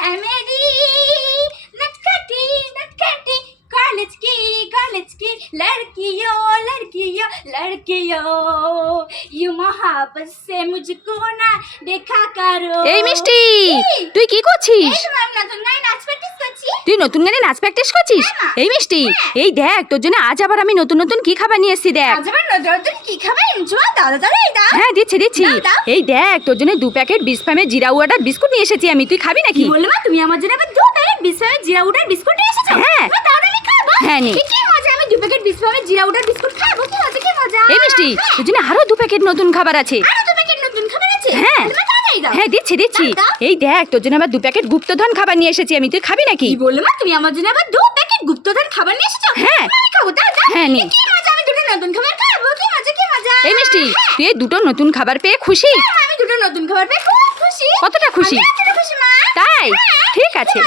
ऐ मेरी नटखटी नटखटी कॉलेज की कॉलेज की लड़कियों लड़कियों लड़कियों यू मोहब्बत से मुझको ना देखा करो এই মিষ্টি এই! তুই কি করছিস এই তোমার নতুন গায়ে নাচ প্র্যাকটিস করছি তুই নতুন গানে নাচ প্র্যাকটিস করছিস হ্যাঁ। এই মিষ্টি এই দেখ তোর জন্য আজ আবার আমি নতুন নতুন কি খাবার নিয়ে এসেছি দেখ আজ আবার নতুন নতুন কি খাবার এনেছো দাদা দাদা এই দাও হ্যাঁ দিচ্ছি দিচ্ছি। এই দেখ তোর জন্য দু প্যাকেট বিস্ফামের জিরা ওয়াটার বিস্কুট নিয়ে এসেছি আমি। তুই খাবি নাকি? কি বললে মা? তুমি আমার জন্য আবার দু প্যাকেট বিস্কুটের জিরা উডার বিস্কুট নিয়ে এসেছ? হ্যাঁ। আমি খাব। হ্যাঁ, নে। কি মজা আমি দু প্যাকেট জিরা বিস্কুট খাব? কি মজা কি মজা। এই মিষ্টি হ্যাঁ। তোর জন্য আরও দু প্যাকেট নতুন খাবার আছে। আরও দু প্যাকেট নতুন খাবার আছে? হ্যাঁ। তাহলে হ্যাঁ দিচ্ছি দিচ্ছি। এই দেখ তোর জন্য আবার দু প্যাকেট গুপ্তধন খাবার নিয়ে এসেছি আমি। তুই খাবি নাকি? কি বললে মা? তুমি আমার জন্য আবার দু প্যাকেট গুপ্তধন খাবার নিয়ে এসেছ? হ্যাঁ। খাব দাও দাও। হ্যাঁ, নে। এ কি মজা আমি দুটো নতুন খাবার খাব কি মজা কি মজা এই মিষ্টি হ্যাঁ। তুই এই দুটো নতুন খাবার পেয়ে খুশি? আমি দুটো নতুন খাবার পেয়ে খুব খুশি। কতটা খুশি? খুশি মা। তাই? হ্যাঁ, ঠিক আছে।